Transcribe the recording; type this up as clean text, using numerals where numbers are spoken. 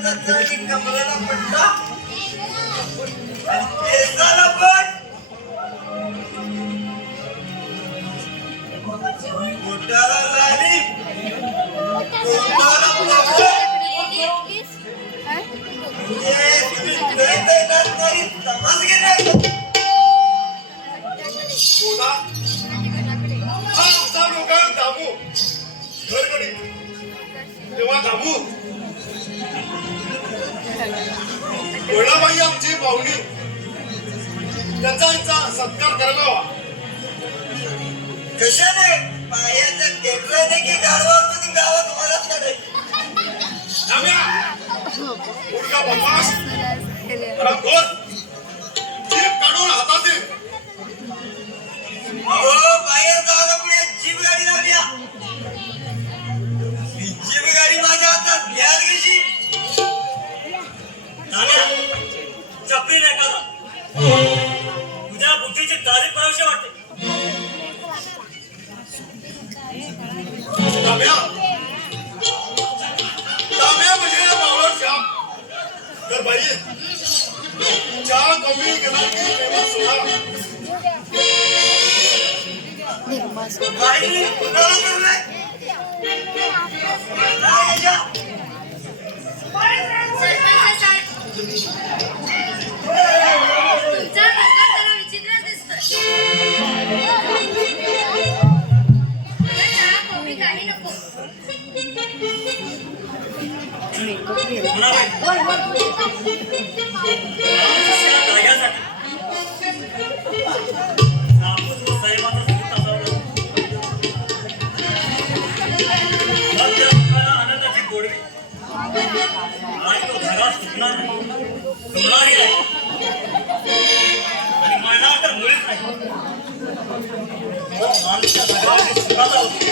कमरेला पट्टा केसाला पण मोठ्याला लाली तोंडाला पट्टा तेव्हा दामू गोळाबाई आमची पाहुणी त्यांचा सत्कार करावा. कशाने पायाच्या टेकल्याने की गाडवामध्ये गावात मलाच कडे मुलगा बदमाश घोर जीप काढून हातातील बाहेर जायला पुढे जीप गाडी लावल्या जीप गाडी माझ्या हातात घ्याल कशी चपली नाही का तुझ्या बुद्धीची तारीफ करावीशी वाटते. म्हणजे मावळ श्याम तर बाई चहा कमी केला की फेमस सोडा बाई कुणाला करलाय तुमचा प्रकार जरा विचित्र दिसतोय. काही नको आनंदाची गोडवी आणि तो घरात सुटणार नाही आणि मला तर मुळीच नाही माणूसच्या घरामध्ये सुखाचा होती